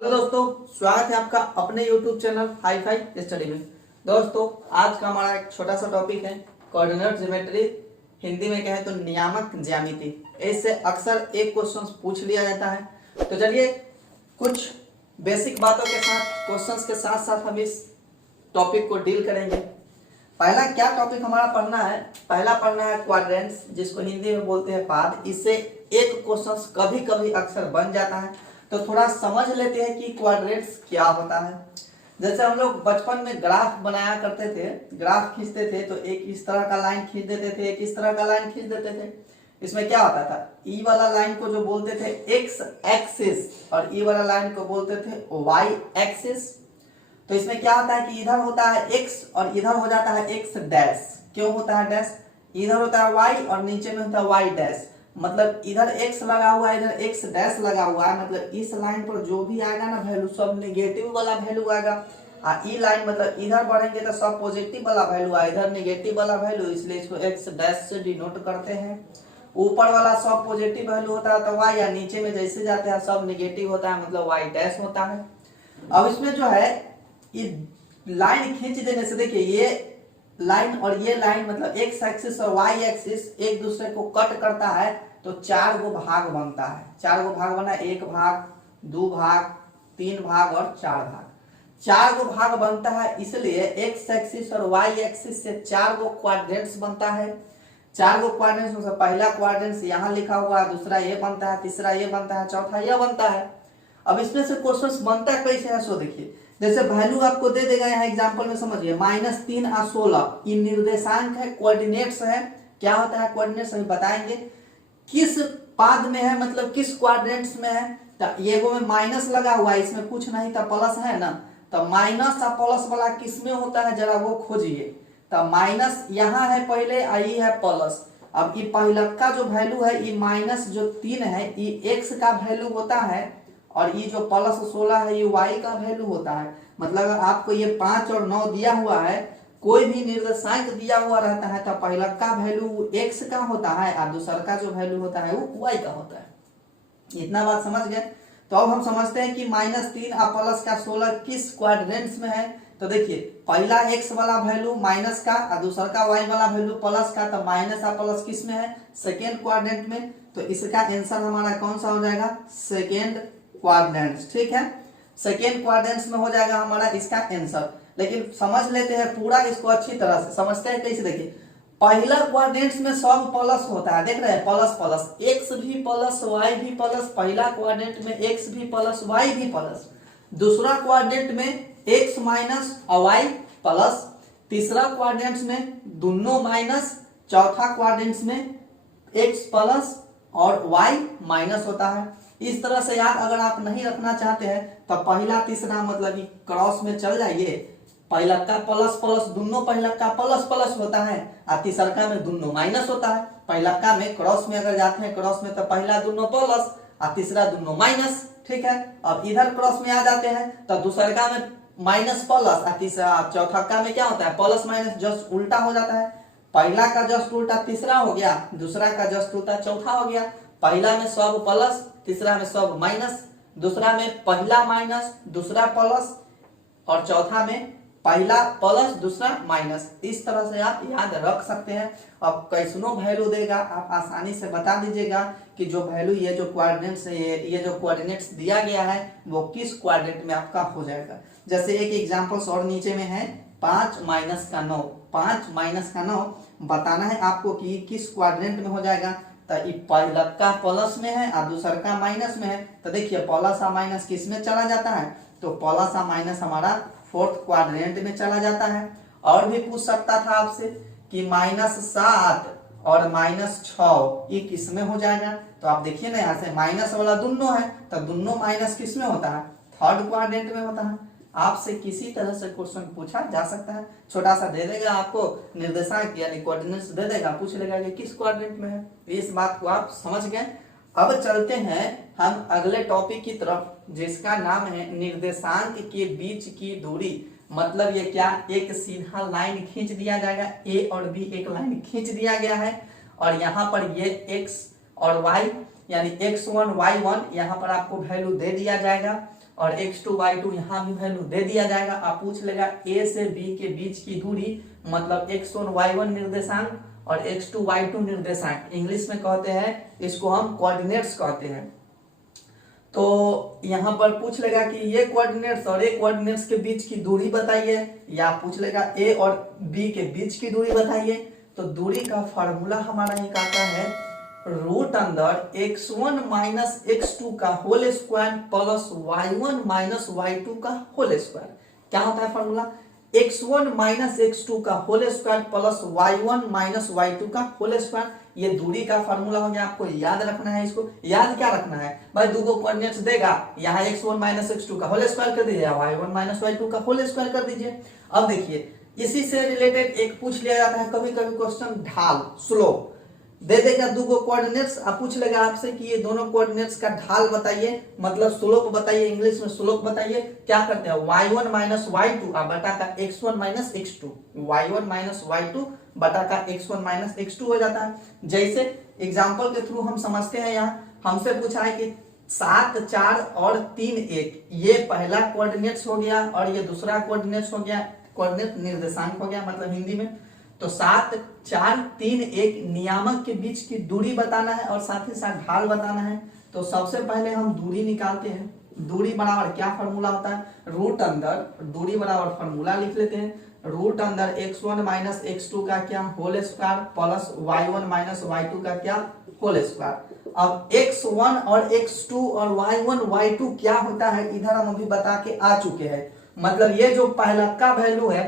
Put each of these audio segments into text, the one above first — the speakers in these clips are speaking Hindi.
हेलो दोस्तों, स्वागत है आपका अपने YouTube channel hi fi study में। दोस्तों, आज का हमारा एक छोटा सा टॉपिक है कोऑर्डिनेट ज्योमेट्री, हिंदी में कहें तो नियामक ज्यामिति। इससे अक्सर एक क्वेश्चन पूछ लिया जाता है। तो चलिए कुछ बेसिक बातों के साथ, क्वेश्चंस के साथ साथ हम इस टॉपिक को डील करेंगे। पहला क्या टॉपिक हमारा पढ़ना है? पहला पढ़ना है क्वाड्रेंट्स, जिसको हिंदी में बोलते हैं पाद। इससे एक क्वेश्चन कभी कभी अक्सर बन जाता है, तो थोड़ा समझ लेते हैं कि क्वाड्रेंट्स क्या होता है। जैसे हम लोग बचपन में ग्राफ बनाया करते थे, ग्राफ खींचते थे, तो एक इस तरह का लाइन खींच देते थे, एक इस तरह का लाइन खींच देते थे। इसमें क्या होता था, ई वाला लाइन को जो बोलते थे एक्स एक्सिस और ई वाला लाइन को बोलते थे वाई एक्सिस। तो इसमें क्या होता है कि इधर होता है एक्स और इधर हो जाता है एक्स डैश। क्यों होता है डैश? इधर होता है वाई और नीचे में होता है वाई डैश। मतलब इधर एक्स लगा हुआ है, इधर एक्स डैश लगा हुआ है। मतलब इस लाइन पर जो भी आएगा ना वैल्यू, सब नेगेटिव वाला वैल्यू आएगा। ई लाइन मतलब इधर बढ़ेंगे तो सब पॉजिटिव वाला वैल्यू आएगा, इधर नेगेटिव वाला वैल्यू, इसलिए इसको एक्स डैश से डिनोट करते हैं। ऊपर वाला सब पॉजिटिव वैल्यू होता है तो वाई, या नीचे में जैसे जाते हैं सब नेगेटिव होता है, मतलब वाई डैश होता है। अब इसमें जो है ये लाइन खींच देने से, देखिए ये लाइन और ये लाइन मतलब एक्स एक्सिस और वाई एक्सिस एक दूसरे को कट करता है, तो चार गो भाग बनता है। चार गो भाग बना, एक भाग, दो भाग, तीन भाग और चार भाग। चार गो भाग बनता है, इसलिए एक्स एक्सिस और वाई एक्सिस से चार गो क्वाड्रेंट्स बनता है। चार गो क्वाड्रेंट्स में पहला क्वाड्रेंट्स यहाँ लिखा हुआ है, दूसरा ये बनता है, तीसरा ये बनता है, चौथा ये बनता है। अब इसमें से क्वेश्चन बनता कैसे है सो देखिए। जैसे वैल्यू आपको दे देगा यहाँ एग्जांपल में, समझिए -3 और 16 ये निर्देशांक है, कोऑर्डिनेट्स है। क्या होता है कोऑर्डिनेट्स अभी बताएंगे। किस पाद में है, मतलब किस क्वाड्रेंट्स में है। तो ये वो में माइनस लगा हुआ है, इसमें कुछ नहीं था, प्लस है ना। तो माइनस और प्लस वाला किस में होता है जरा वो खोजिए। तो माइनस यहाँ है पहले, आई है प्लस। अब ये पहला का जो वैल्यू है, ये माइनस जो 3 है ये एक्स का वैल्यू होता है, और ये जो प्लस 16 है ये वाई का वैल्यू होता है। मतलब आपको ये 5 और 9 दिया हुआ है, कोई भी निर्देशांक दिया हुआ रहता है तो पहला का वैल्यू एक्स का होता है और दूसरा का जो वैल्यू होता है वो वाई का होता है। इतना बात समझ गए। तो अब हम समझते हैं कि -3 और प्लस का 16 किस क्वाड्रेंट्स में है। तो देखिए पहला एक्स वाला वैल्यू माइनस का और दूसरा का वाई वाला वैल्यू प्लस का, तो माइनस और प्लस किस में है, सेकेंड क्वाड्रेंट में। तो इसका आंसर हमारा कौन सा हो जाएगा, सेकेंड क्वाड्रेंट्स। ठीक है, सेकेंड क्वाड्रेंट्स में हो जाएगा हमारा इसका आंसर। लेकिन समझ लेते हैं पूरा इसको अच्छी तरह से। समझते हैं कैसे, देखिए पहला क्वाड्रेंट्स में सब प्लस होता है, देख रहे हैं प्लस प्लस, एक्स भी प्लस वाई भी प्लस। पहला क्वाड्रेंट में एक्स भी प्लस वाई भी प्लस। दूसरा क्वाड्रेंट में एक्स माइनस और वाई प्लस। तीसरा क्वाड्रेंट्स में दोनों माइनस। चौथा क्वाड्रेंट्स में एक्स प्लस और वाई माइनस होता है। इस तरह से याद अगर आप नहीं रखना चाहते हैं तो पहला तीसरा मतलब क्रॉस में चल जाइए। पहला का प्लस प्लस, दोनों पहला का प्लस प्लस होता है और तीसरा का में दोनों माइनस होता है। पहला का में क्रॉस में अगर जाते हैं, क्रॉस में तो पहला दोनों प्लस और तीसरा दोनों माइनस। ठीक है, अब इधर क्रॉस में आ जाते हैं तो दूसरे का में माइनस प्लस और तीसरा चौथा का में क्या होता है, प्लस माइनस जस्ट उल्टा हो जाता है। पहला का जस्ट उल्टा तीसरा हो गया, दूसरा का जस्ट उल्टा चौथा हो गया। पहला में सब प्लस, तीसरा में सब माइनस, दूसरा में पहला माइनस दूसरा प्लस और चौथा में पहला प्लस दूसरा माइनस। इस तरह से आप याद रख सकते हैं। अब कैसनो वैल्यू देगा आप आसानी से बता दीजिएगा कि जो वैल्यू ये जो क्वाड्रेंट्स ये जो कोऑर्डिनेट्स दिया गया है वो किस क्वाड्रेंट में आपका हो जाएगा। जैसे एक एग्जांपल्स और नीचे में है 5 माइनस का 9। 5 माइनस का 9 बताना है आपको कि किस क्वाड्रेंट में हो जाएगा। तो ये पहला का प्लस में है और दूसरा का माइनस में है। तो देखिए प्लस और माइनस किस में चला जाता है, तो प्लस और माइनस हमारा फोर्थ क्वाड्रेंट में चला जाता है। और भी पूछ सकता था आपसे कि -7 और -6 ये किस में हो जाएगा। तो आप देखिए ना यहाँ से माइनस वाला दोनों है, तो दोनों माइनस किस में होता है, थर्ड क्वाड्रेंट में होता है। आपसे किसी तरह से क्वेश्चन पूछा जा सकता है। छोटा सा दे देगा आपको निर्देशांक यानी कोऑर्डिनेट्स दे देगा, पूछ लेगा कि किस क्वाड्रेंट में है। इस बात को आप समझ गए। अब चलते हैं हम अगले टॉपिक की तरफ, जिसका नाम है निर्देशांक के बीच की दूरी। मतलब ये क्या, एक सीधा लाइन खींच दिया जाएगा, ए और बी एक लाइन खींच दिया गया है और यहाँ पर ये एक्स और वाई यानी x1 y1 यहाँ पर आपको वैल्यू दे दिया जाएगा। और x2 y2 यहाँ भी वैल्यू दे दिया जाएगा। आप पूछ लेगा a से b के बीच की दूरी, मतलब x1 y1 निर्देशांक और x2 y2 निर्देशांक, इंग्लिश में कहते हैं इसको हम कोऑर्डिनेट्स कहते हैं। तो यहाँ पर पूछ लेगा कि ये कोऑर्डिनेट्स और ए कोऑर्डिनेट्स के बीच की दूरी बताइए, या पूछ लेगा ए और बी के बीच की दूरी बताइए। तो दूरी का फॉर्मूला हमारा एक आता है रूट अंदर x1 माइनस x2 का whole square plus y1 minus y2 का होल स्क्वायर। क्या होता है फॉर्मूला? x1 माइनस x2 का whole square plus y1 minus y2 का होल स्क्वायर। ये दूरी का फार्मूला हो गया, आपको याद रखना है। इसको याद क्या रखना है भाई, दो कोऑर्डिनेट्स देगा, यहाँ x1 माइनस x2 का होल स्क्वायर कर दीजिए, y1 माइनस y2 का होल स्क्वायर कर दीजिए। अब देखिए इसी से रिलेटेड एक पूछ लिया जाता है कभी कभी क्वेश्चन, ढाल, स्लोप दे देगा दो कोऑर्डिनेट्स, अब पूछ लेगा आपसे कि ये दोनों कोऑर्डिनेट्स का ढाल बताइए, मतलब स्लोप बताइए, इंग्लिश में स्लोप बताइए। क्या करते हैं, y1 माइनस y2 बटा का x1 minus x2, y1 minus y2 बटा का x1 माइनस x2 हो जाता है। जैसे एग्जांपल के थ्रू हम समझते हैं, यहाँ हमसे पूछा है कि 7 4 और 3 1, ये पहला कोऑर्डिनेट्स हो गया और ये दूसरा कोऑर्डिनेट्स हो गया, कोऑर्डिनेट निर्देशांक हो गया मतलब हिंदी में। तो 7 4 3 1 नियामक के बीच की दूरी बताना है और साथ ही साथ ढाल बताना है। तो सबसे पहले हम दूरी निकालते हैं। दूरी बराबर क्या फॉर्मूला होता है, रूट अंदर, दूरी बराबर फॉर्मूला लिख लेते हैं, रूट अंदर x1 माइनस x2 का क्या whole square plus y1 minus y2 का क्या होल स्क्वायर। अब x1 और x2 और y1 y2 क्या होता है इधर हम अभी बता के आ चुके हैं। मतलब ये जो पहला का वैल्यू है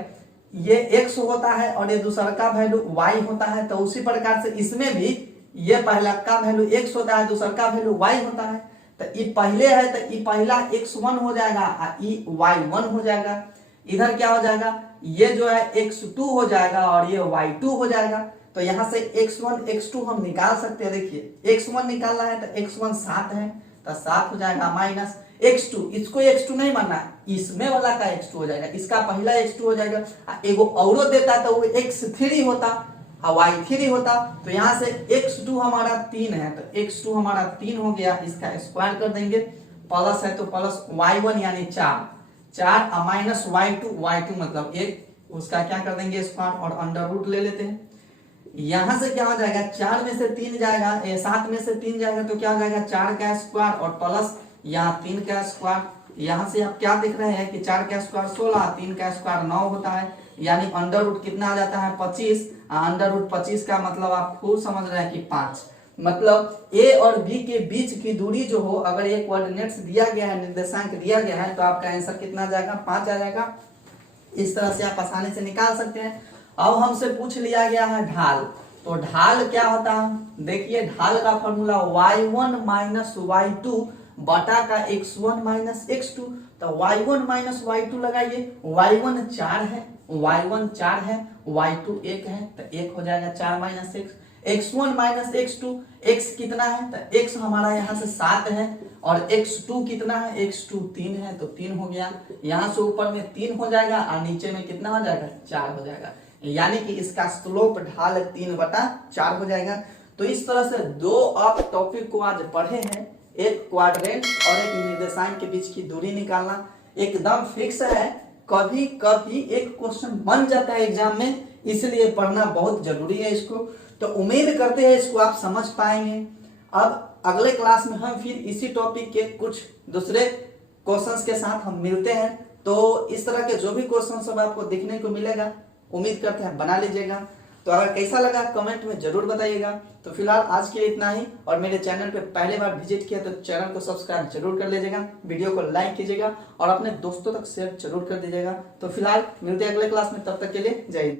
ये x होता है और ये दूसरा का वैल्यू y होता है। तो उसी प्रकार से इसमें भी ये पहला का वैल्यू x होता है, दूसरा का वैल्यू y होता है। तो ये पहले है तो ये पहला x1 हो जाएगा और ये y1 हो जाएगा। इधर क्या हो जाएगा, ये जो है x2 हो जाएगा और ये y2 हो जाएगा। तो यहां से x1 x2 हम निकाल सकते हैं। देखिए x1 निकालना है तो x1 7 है तो 7 हो जाएगा माइनस x2, इसको x2 नहीं मानना है, इसमें वाला का x2 हो जाएगा, इसका पहला x2 हो जाएगा। एगो औरो देता तो वो x3 होता y3 होता। तो यहाँ से x2 हमारा 3 है तो x2 हमारा 3 हो गया, इसका स्क्वायर कर देंगे, प्लस है तो प्लस y1 यानी 4 माइनस y2 मतलब 1, उसका क्या कर देंगे स्क्वायर और अंडर रूट ले लेते हैं। यहां से क्या हो जाएगा, 4 में से 3 जाएगा, 7 में से 3 जाएगा तो क्या हो जाएगा 4 का स्क्वायर और प्लस यहाँ 3 का स्क्वायर। यहां से आप क्या देख रहे हैं कि 4 का स्क्वायर 16, 3 का स्क्वायर 9 होता है, यानी अंडर रूट कितना आ जाता है 25। अंडर रूट 25 का मतलब आप खुद समझ रहे हैं कि 5। मतलब ए और बी के बीच की दूरी जो हो, अगर ये कोऑर्डिनेट्स दिया गया है, निर्देशांक दिया गया है, तो आपका आंसर कितना आ जाएगा 5 आ जाएगा। इस तरह से आप आसानी से निकाल सकते हैं। अब हमसे पूछ लिया गया है ढाल, तो ढाल क्या होता है, देखिए ढाल का फॉर्मूला y1 माइनस y2 बटा का x1 माइनस x2। तो y1 माइनस y2 लगाइए, y1 4 है, y1 4 है, y2 1 है तो 1 हो जाएगा 4 minus x। x1 minus x2, x कितना है तो x हमारा यहाँ से 7 है और x2 कितना है, x2 3 है तो 3 हो गया। यहाँ से ऊपर में 3 हो जाएगा और नीचे में कितना हो जाएगा 4 हो जाएगा, यानी कि इसका स्लोप ढाल 3/4 हो जाएगा। तो इस तरह से दो आप टॉपिक को आज पढ़े हैं, एक क्वाड्रेंट और एक निर्देशांक के बीच की दूरी निकालना एकदम फिक्स है। कभी कभी एक क्वेश्चन बन जाता है एग्जाम में, इसलिए पढ़ना बहुत जरूरी है इसको। तो उम्मीद करते हैं इसको आप समझ पाएंगे। अब अगले क्लास में हम फिर इसी टॉपिक के कुछ दूसरे क्वेश्चंस के साथ हम मिलते हैं। तो इस तरह के जो भी क्वेश्चन सब आपको देखने को मिलेगा, उम्मीद करते हैं बना लीजिएगा। तो अगर कैसा लगा कमेंट में जरूर बताइएगा। तो फिलहाल आज के लिए इतना ही, और मेरे चैनल पे पहले बार विजिट किया तो चैनल को सब्सक्राइब जरूर कर लीजिएगा, वीडियो को लाइक कीजिएगा और अपने दोस्तों तक शेयर जरूर कर दीजिएगा। तो फिलहाल मिलते हैं अगले क्लास में, तब तक के लिए जय हिंद।